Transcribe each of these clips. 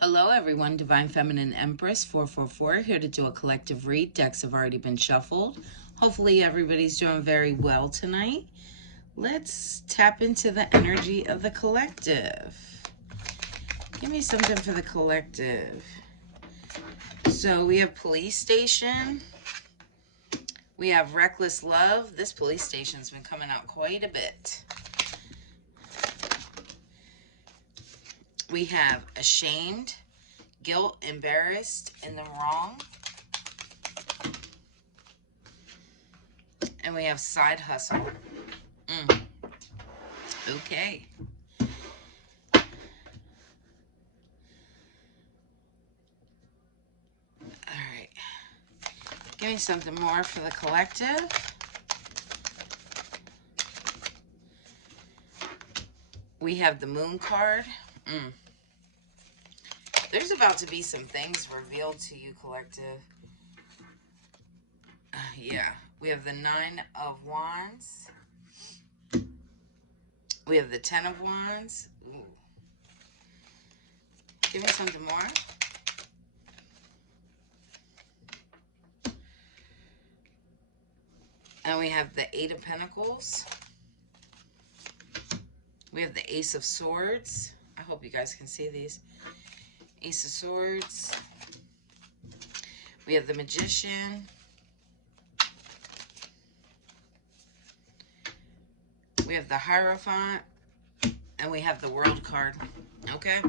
Hello, everyone. Divine Feminine Empress 444 here to do a collective read. Decks have already been shuffled. Hopefully, everybody's doing very well tonight. Let's tap into the energy of the collective. Give me something for the collective. So, we have police station. We have reckless love. This police station's been coming out quite a bit. We have ashamed, guilt, embarrassed, in the wrong. And we have side hustle. Okay. Alright. Give me something more for the collective. We have the moon card. There's about to be some things revealed to you, collective. Yeah. We have the 9 of Wands. We have the 10 of Wands. Ooh. Give me something more. And we have the 8 of Pentacles. We have the Ace of Swords. I hope you guys can see these. Ace of Swords. We have the Magician. We have the Hierophant. And we have the World card. Okay?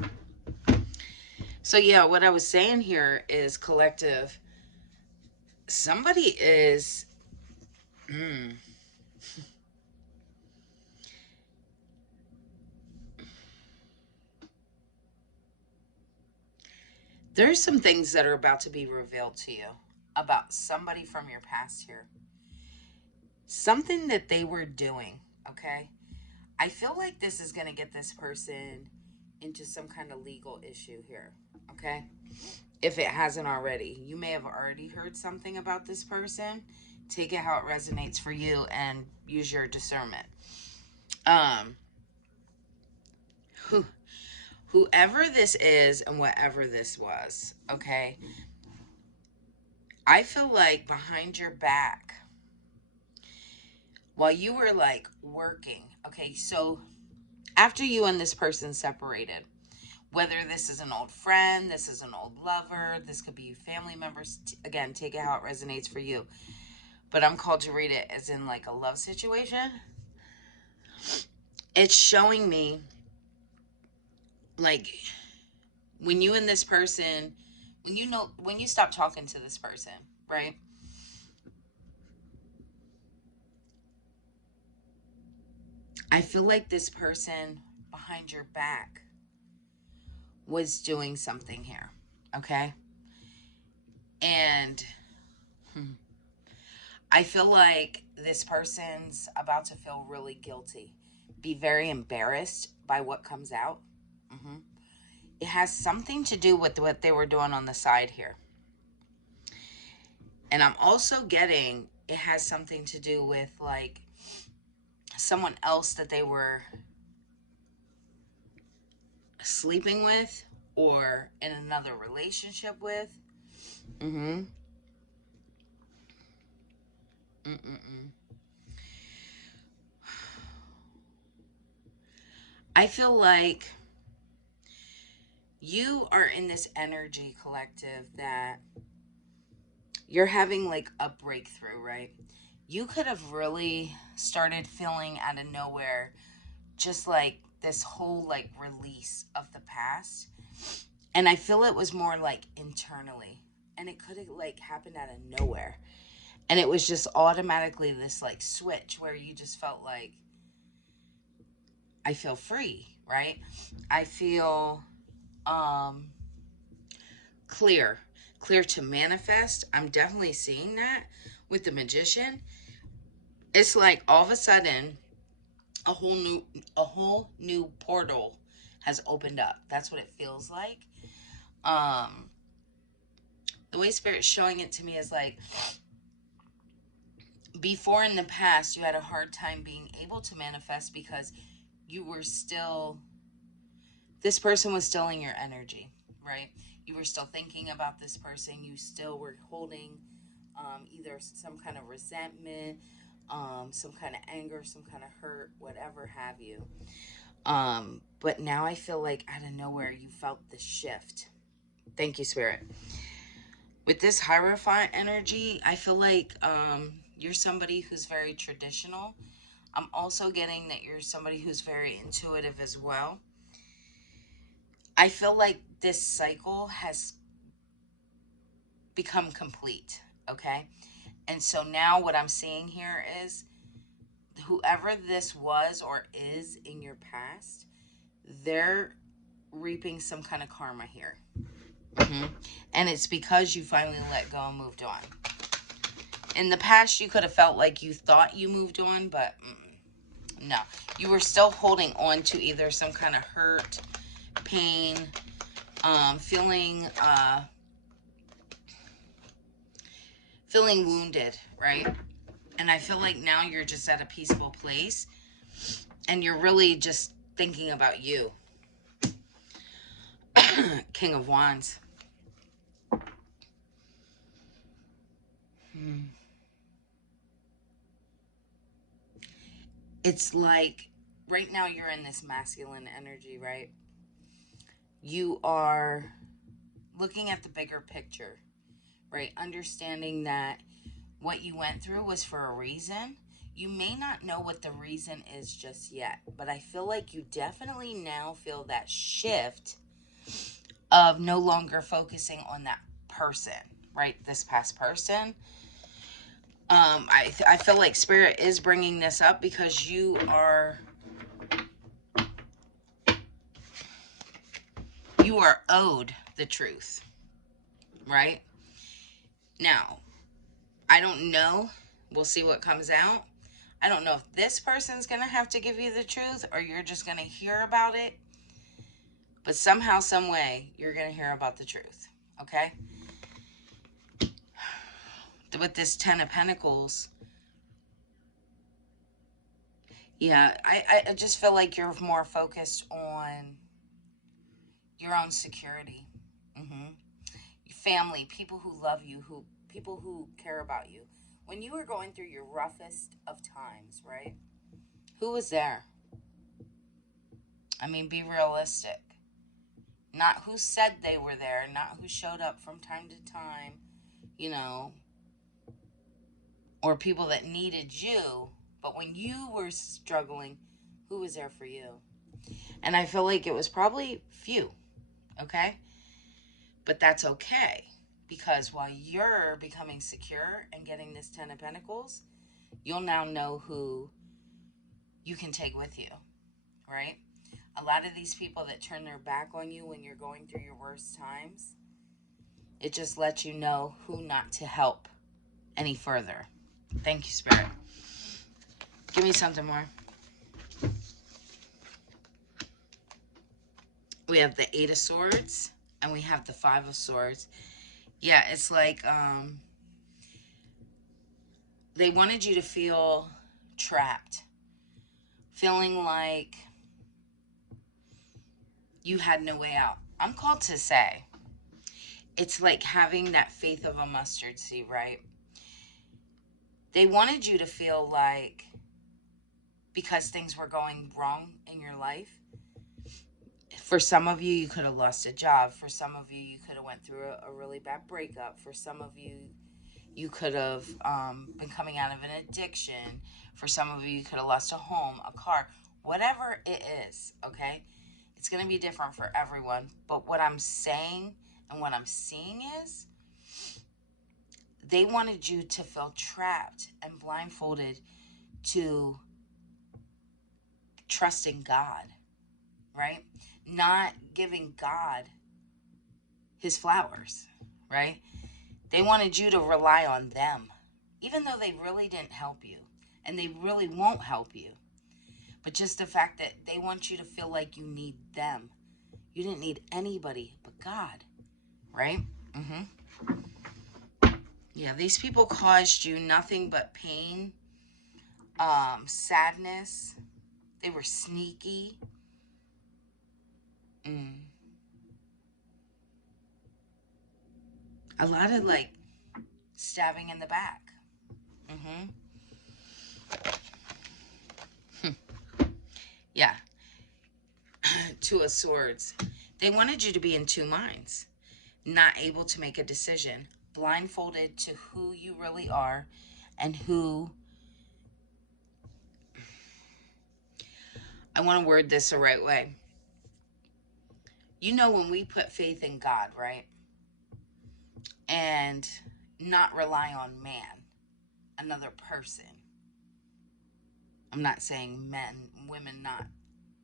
So, yeah, what I was saying here is, collective, somebody is... There's some things that are about to be revealed to you about somebody from your past here. Something that they were doing, okay? I feel like this is going to get this person into some kind of legal issue here, okay? If it hasn't already. You may have already heard something about this person. Take it how it resonates for you and use your discernment. Whoever this is and whatever this was, okay? I feel like behind your back, while you were like working, okay, so after you and this person separated, whether this is an old friend, this is an old lover, this could be family members, again, take it how it resonates for you. But I'm called to read it as in like a love situation. It's showing me like when you and this person, when you stop talking to this person, right? I feel like this person behind your back was doing something here, okay? And I feel like this person's about to feel really guilty, be very embarrassed by what comes out. It has something to do with what they were doing on the side here. And I'm also getting it has something to do with like someone else that they were sleeping with or in another relationship with. I feel like you are in this energy, collective, that you're having like a breakthrough, right? You could have really started feeling out of nowhere just like this whole like release of the past. And I feel it was more like internally. And it could have like happened out of nowhere. And it was just automatically this like switch where you just felt like, I feel free, right? I feel clear to manifest. I'm definitely seeing that with the Magician. It's like all of a sudden a whole new portal has opened up. That's what it feels like. The way Spirit's showing it to me is like, before in the past you had a hard time being able to manifest because you were still, this person was still in your energy, right? You were still thinking about this person. You still were holding either some kind of resentment, some kind of anger, some kind of hurt, whatever have you. But now I feel like out of nowhere you felt the shift. Thank you, Spirit. With this Hierophant energy, I feel like you're somebody who's very traditional. I'm also getting that you're somebody who's very intuitive as well. I feel like this cycle has become complete, okay? And so now what I'm seeing here is whoever this was or is in your past, they're reaping some kind of karma here. Mm-hmm. And it's because you finally let go and moved on. In the past, you could have felt like you thought you moved on, but no. You were still holding on to either some kind of hurt, pain, feeling wounded, right? And I feel like now you're just at a peaceful place and you're really just thinking about you. King of Wands. It's like right now you're in this masculine energy, right? You are looking at the bigger picture, right? Understanding that what you went through was for a reason. You may not know what the reason is just yet, but I feel like you definitely now feel that shift of no longer focusing on that person, right? This past person. I feel like Spirit is bringing this up because you are owed the truth, right? Now, I don't know. We'll see what comes out. I don't know if this person's going to have to give you the truth or you're just going to hear about it. But somehow, some way, you're going to hear about the truth. Okay? With this Ten of Pentacles, yeah, I just feel like you're more focused on your own security. Mm-hmm. Family, people who love you, people who care about you. When you were going through your roughest of times, right? Who was there? I mean, be realistic. Not who said they were there, not who showed up from time to time, you know, or people that needed you. But when you were struggling, who was there for you? And I feel like it was probably few, okay? But that's okay. Because while you're becoming secure and getting this Ten of Pentacles, you'll now know who you can take with you, right? A lot of these people that turn their back on you when you're going through your worst times, it just lets you know who not to help any further. Thank you, Spirit. Give me something more. We have the Eight of Swords and we have the Five of Swords. Yeah, it's like they wanted you to feel trapped. Feeling like you had no way out. I'm called to say it's like having that faith of a mustard seed, right? They wanted you to feel like because things were going wrong in your life, for some of you, you could have lost a job. For some of you, you could have went through a really bad breakup. For some of you, you could have been coming out of an addiction. For some of you, you could have lost a home, a car, whatever it is, okay? It's going to be different for everyone. But what I'm saying and what I'm seeing is they wanted you to feel trapped and blindfolded to trusting God, right? Not giving God his flowers, right? They wanted you to rely on them, even though they really didn't help you and they really won't help you. But just the fact that they want you to feel like you need them. You didn't need anybody but God, right? Yeah, these people caused you nothing but pain, sadness. They were sneaky. A lot of like stabbing in the back. Mm-hmm. Yeah. Two of Swords. They wanted you to be in two minds, not able to make a decision, blindfolded to who you really are and who. I want to word this the right way. You know, when we put faith in God, right? And not rely on man, another person. I'm not saying men, women not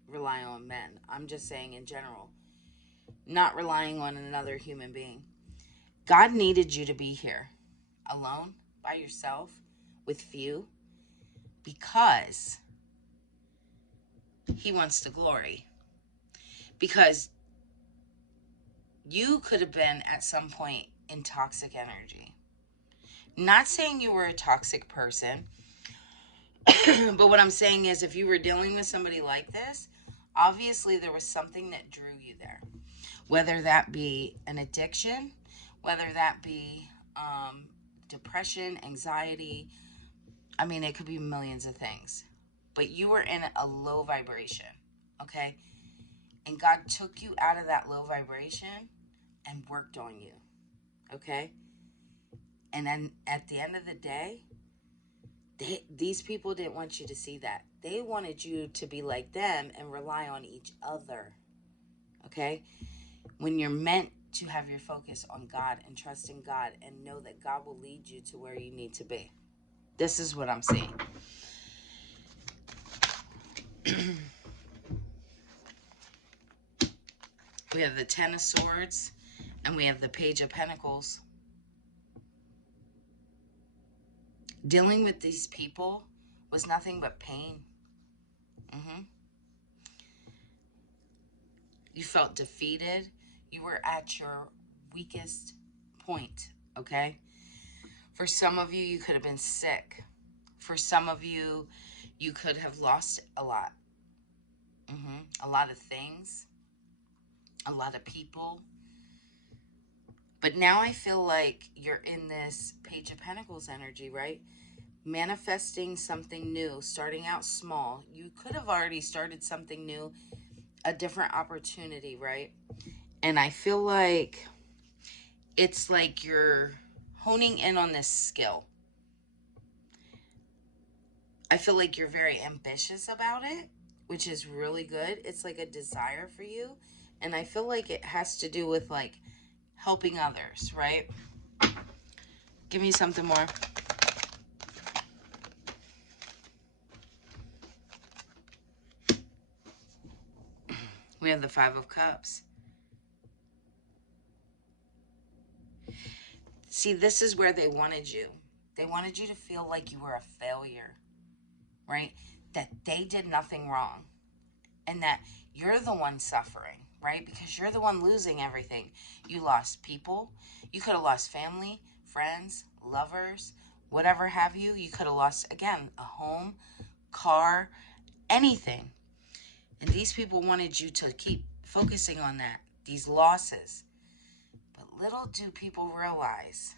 rely on men. I'm just saying in general, not relying on another human being. God needed you to be here alone, by yourself, with few, because he wants the glory. Because you could have been at some point in toxic energy. Not saying you were a toxic person, but what I'm saying is if you were dealing with somebody like this, obviously there was something that drew you there. Whether that be an addiction, whether that be depression, anxiety. I mean, it could be millions of things. But you were in a low vibration, okay? And God took you out of that low vibration and worked on you, okay? And then at the end of the day, these people didn't want you to see that. They wanted you to be like them and rely on each other, okay? When you're meant to have your focus on God and trust in God and know that God will lead you to where you need to be. This is what I'm seeing. We have the Ten of Swords and we have the Page of Pentacles. Dealing with these people was nothing but pain. You felt defeated. You were at your weakest point, okay? For some of you, you could have been sick. For some of you, you could have lost a lot. A lot of things. A lot of people. But now I feel like you're in this Page of Pentacles energy, right? Manifesting something new, starting out small. You could have already started something new, a different opportunity, right? And I feel like it's like you're honing in on this skill. I feel like you're very ambitious about it, which is really good. It's like a desire for you. And I feel like it has to do with like helping others, right? Give me something more. We have the Five of Cups. See, this is where they wanted you. They wanted you to feel like you were a failure, right? That they did nothing wrong. And that you're the one suffering, right? Because you're the one losing everything. You lost people. You could have lost family, friends, lovers, whatever have you. You could have lost, again, a home, car, anything. And these people wanted you to keep focusing on that, these losses. But little do people realize,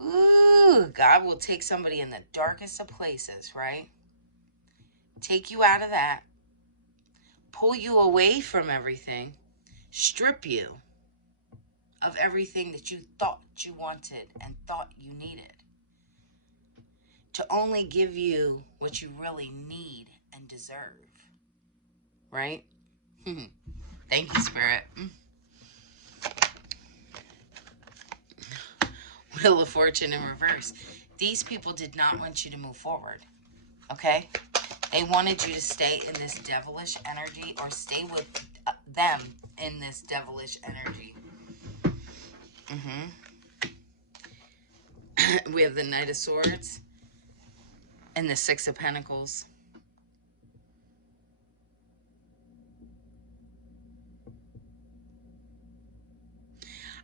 ooh, God will take somebody in the darkest of places, right? Take you out of that, pull you away from everything, strip you of everything that you thought you wanted and thought you needed, to only give you what you really need and deserve, right? Thank you, Spirit. Wheel of Fortune in reverse. These people did not want you to move forward, okay? They wanted you to stay in this devilish energy or stay with them in this devilish energy. We have the Knight of Swords and the Six of Pentacles.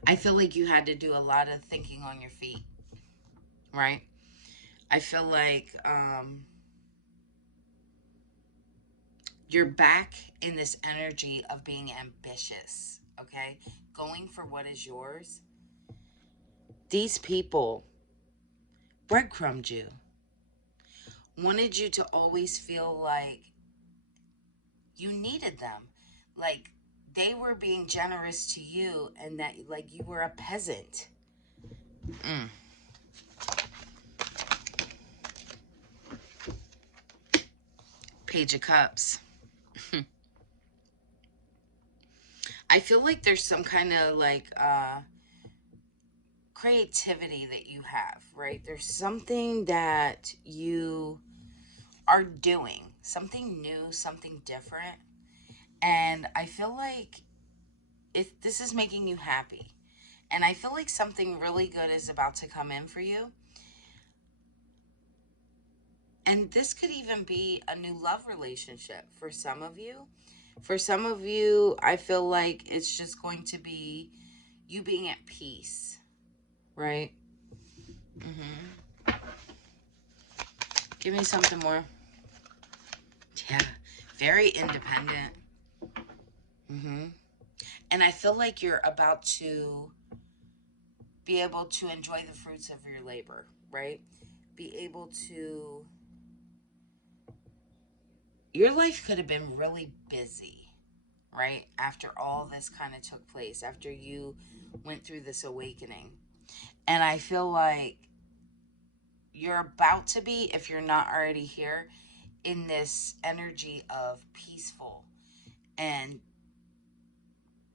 I feel like you had to do a lot of thinking on your feet, right? I feel like you're back in this energy of being ambitious, okay? Going for what is yours. These people breadcrumbed you, wanted you to always feel like you needed them, like they were being generous to you and that like you were a peasant. Mm. Page of Cups. I feel like there's some kind of like creativity that you have, right? There's something that you are doing, something new, something different. And I feel like if this is making you happy, and I feel like something really good is about to come in for you. And this could even be a new love relationship for some of you. For some of you, I feel like it's just going to be you being at peace, right? Mm-hmm. Give me something more. Yeah, very independent. Mm-hmm. And I feel like you're about to be able to enjoy the fruits of your labor, right? Be able to. Your life could have been really busy, right? After all this kind of took place, after you went through this awakening. And I feel like you're about to be, if you're not already here, in this energy of peaceful and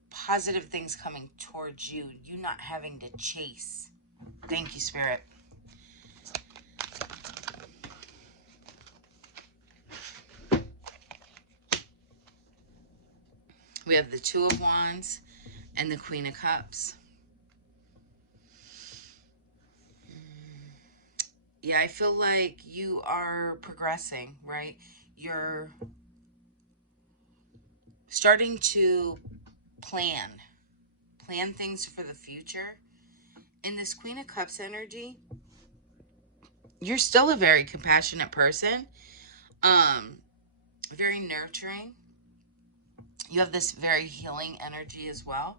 positive things coming towards you, you not having to chase. Thank you, Spirit. We have the Two of Wands and the Queen of Cups. Yeah, I feel like you are progressing, right? You're starting to plan, plan things for the future. In this Queen of Cups energy, you're still a very compassionate person, um, very nurturing. You have this very healing energy as well.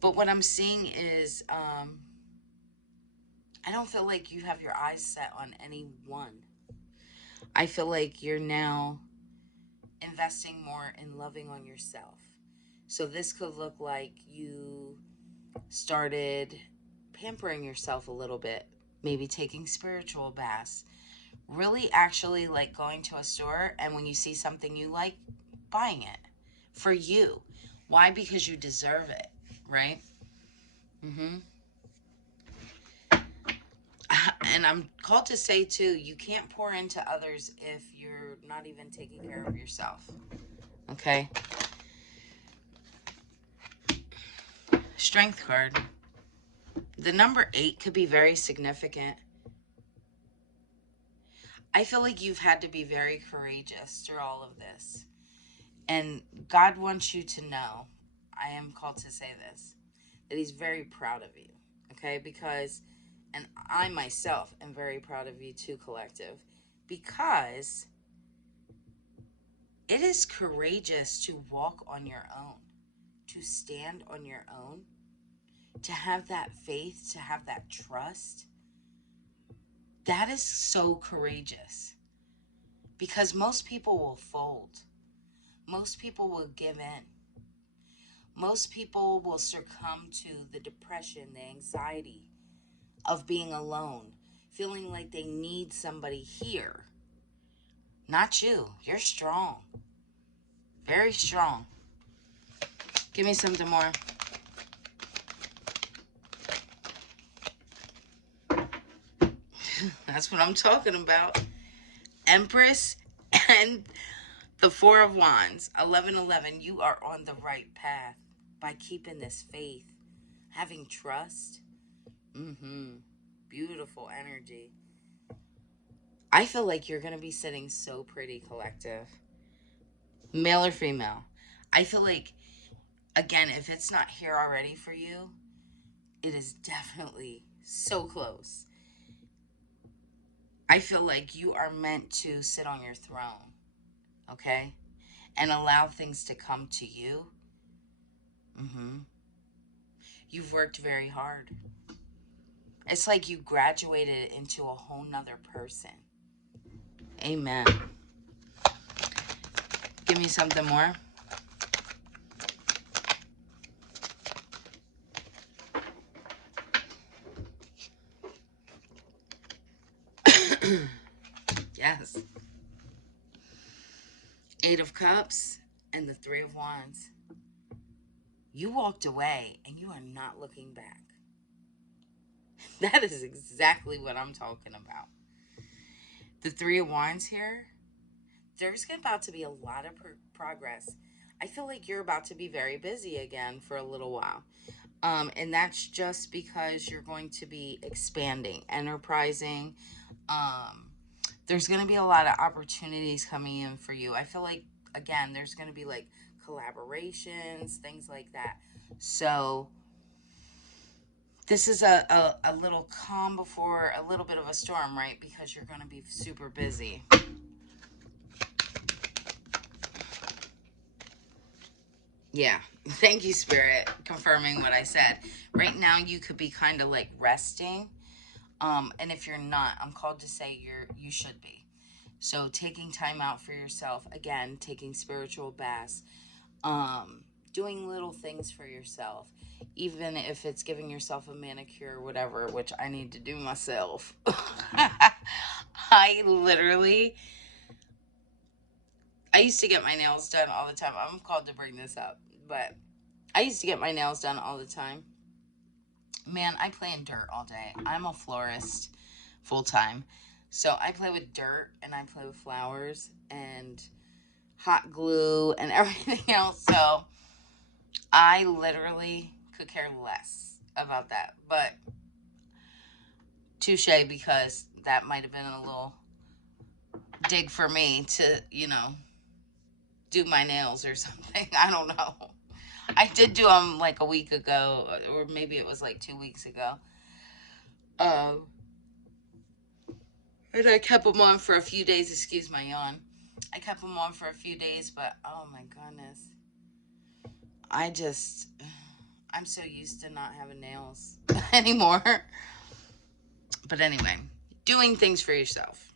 But what I'm seeing is, I don't feel like you have your eyes set on any one. I feel like you're now investing more in loving on yourself. So this could look like you started pampering yourself a little bit, maybe taking spiritual baths, really actually like going to a store and when you see something you like, buying it for you. Why? Because you deserve it, right? Mm-hmm. And I'm called to say too, you can't pour into others if you're not even taking care of yourself. Okay? Strength card. The number 8 could be very significant. I feel like you've had to be very courageous through all of this. And God wants you to know, I am called to say this, that He's very proud of you. Okay? Because, and I myself am very proud of you too, collective. Because it is courageous to walk on your own, to stand on your own, to have that faith, to have that trust. That is so courageous because most people will fold. Most people will give in. Most people will succumb to the depression, the anxiety of being alone, feeling like they need somebody here. Not you. You're strong. Very strong. Give me something more. That's what I'm talking about. Empress and the Four of Wands. 1111. You are on the right path by keeping this faith, having trust. Mm-hmm. Beautiful energy. I feel like you're going to be sitting so pretty, collective. Male or female. I feel like, again, if it's not here already for you, it is definitely so close. I feel like you are meant to sit on your throne, okay? And allow things to come to you. Mm-hmm. You've worked very hard. It's like you graduated into a whole nother person. Amen. Give me something more. Yes. Eight of Cups and the Three of Wands. You walked away and you are not looking back. That is exactly what I'm talking about. The Three of Wands here, there's about to be a lot of progress. I feel like you're about to be very busy again for a little while. And that's just because you're going to be expanding, enterprising. Um, there's going to be a lot of opportunities coming in for you. I feel like, again, there's going to be like collaborations, things like that. So this is a little calm before a little bit of a storm, right? Because you're going to be super busy. Yeah. Thank you, Spirit, confirming what I said. Right now, you could be kind of like resting. And if you're not, I'm called to say you should be. So taking time out for yourself, again, taking spiritual baths, doing little things for yourself, even if it's giving yourself a manicure or whatever, which I need to do myself. I used to get my nails done all the time. I'm called to bring this up, but I used to get my nails done all the time. Man, I play in dirt all day. I'm a florist full time. So I play with dirt and I play with flowers and hot glue and everything else. So I literally could care less about that. But touche, because that might have been a little dig for me to, do my nails or something. I don't know. I did do them like a week ago, or maybe it was like 2 weeks ago. Um, and I kept them on for a few days. Excuse my yawn. I kept them on for a few days, but oh my goodness. I'm so used to not having nails anymore. But anyway, doing things for yourself,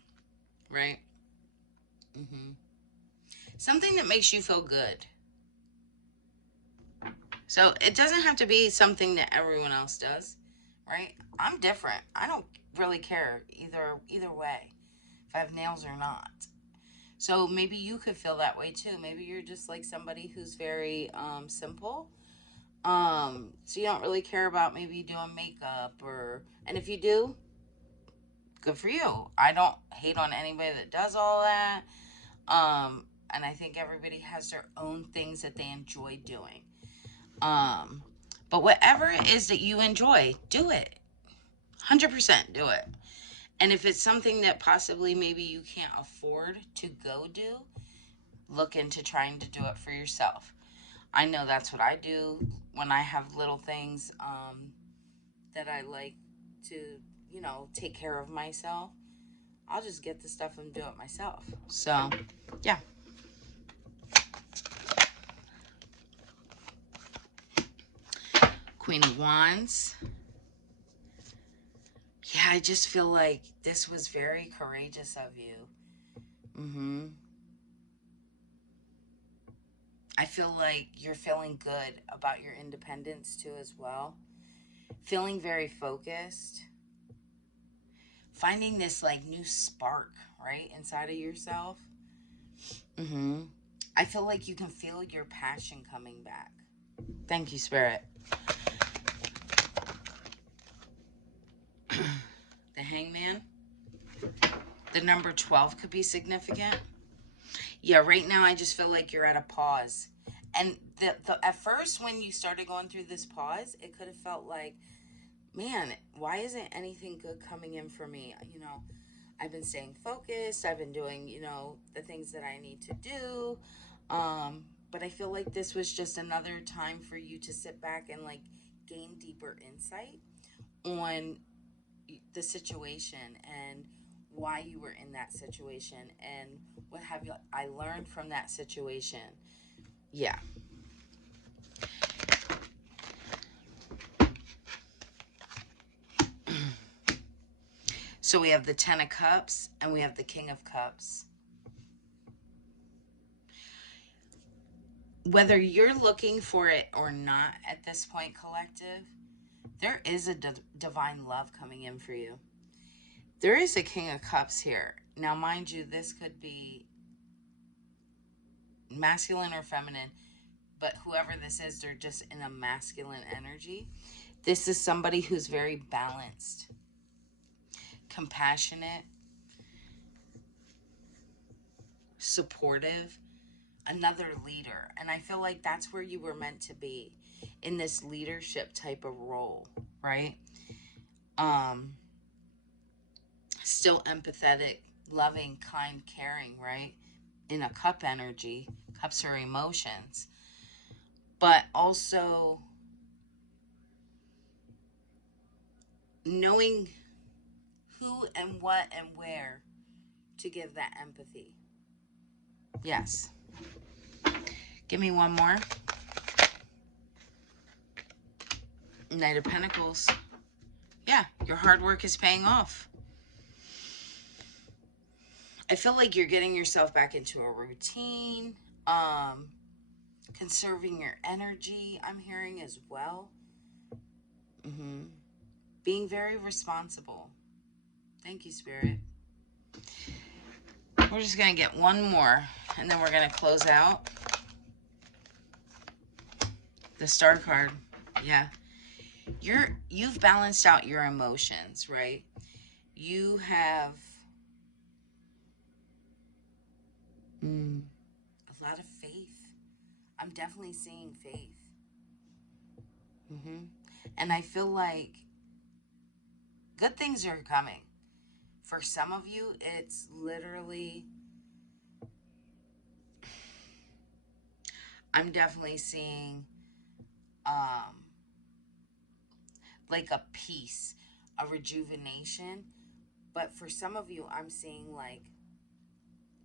right? Mm-hmm. Something that makes you feel good. So it doesn't have to be something that everyone else does, right? I'm different. I don't really care either way if I have nails or not. So maybe you could feel that way too. Maybe you're just like somebody who's very simple. So you don't really care about maybe doing makeup and if you do, good for you. I don't hate on anybody that does all that. And I think everybody has their own things that they enjoy doing. Um, but whatever it is that you enjoy, do it. 100% do it. And if it's something that possibly maybe you can't afford to go do, look into trying to do it for yourself. I know that's what I do when I have little things that I like to, take care of myself. I'll just get the stuff and do it myself. So, yeah. Queen of Wands. Yeah, I just feel like this was very courageous of you. Mm-hmm. I feel like you're feeling good about your independence too as well. Feeling very focused. Finding this like new spark, right, inside of yourself. Mm-hmm. I feel like you can feel your passion coming back. Thank you, Spirit. The Hangman. The number 12 could be significant. Yeah, right now I just feel like you're at a pause. And the at first when you started going through this pause, it could have felt like, man, why isn't anything good coming in for me? I've been staying focused. I've been doing, the things that I need to do. But I feel like this was just another time for you to sit back and like gain deeper insight on the situation and why you were in that situation and what have you I learned from that situation. Yeah. So we have the Ten of Cups and we have the King of Cups. Whether you're looking for it or not at this point, collective, there is a divine love coming in for you. There is a King of Cups here. Now, mind you, this could be masculine or feminine, but whoever this is, they're just in a masculine energy. This is somebody who's very balanced, compassionate, supportive, another leader. And I feel like that's where you were meant to be, in this leadership type of role, right? Still empathetic, loving, kind, caring, right? In a cup energy. Cups are emotions. But also knowing who and what and where to give that empathy. Yes. Give me one more. Knight of Pentacles. Yeah, your hard work is paying off. I feel like you're getting yourself back into a routine. Conserving your energy, I'm hearing as well. Being very responsible. Thank you, Spirit. We're just going to get one more, and then we're going to close out. The Star card. Yeah. You've balanced out your emotions, right? You have a lot of faith. I'm definitely seeing faith. And I feel like good things are coming. For some of you, it's literally, I'm definitely seeing like a peace, a rejuvenation. But for some of you, I'm seeing like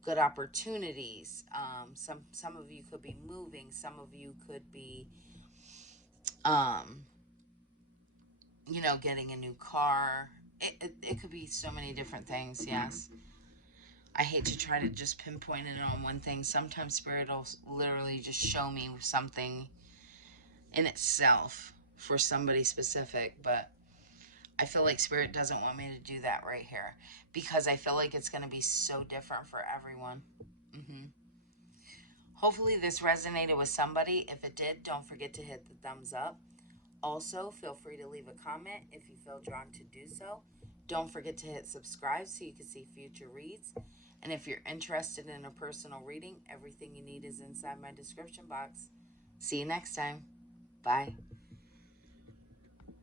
good opportunities. Some of you could be moving. Some of you could be, getting a new car. It could be so many different things. Yes. I hate to try to just pinpoint it on one thing. Sometimes Spirit will literally just show me something in itself for somebody specific, but I feel like Spirit doesn't want me to do that right here, because I feel like it's going to be so different for everyone. Hopefully this resonated with somebody. If it did, don't forget to hit the thumbs up. Also, feel free to leave a comment if you feel drawn to do so. Don't forget to hit subscribe so you can see future reads. And if you're interested in a personal reading, everything you need is inside my description box. See you next time. Bye.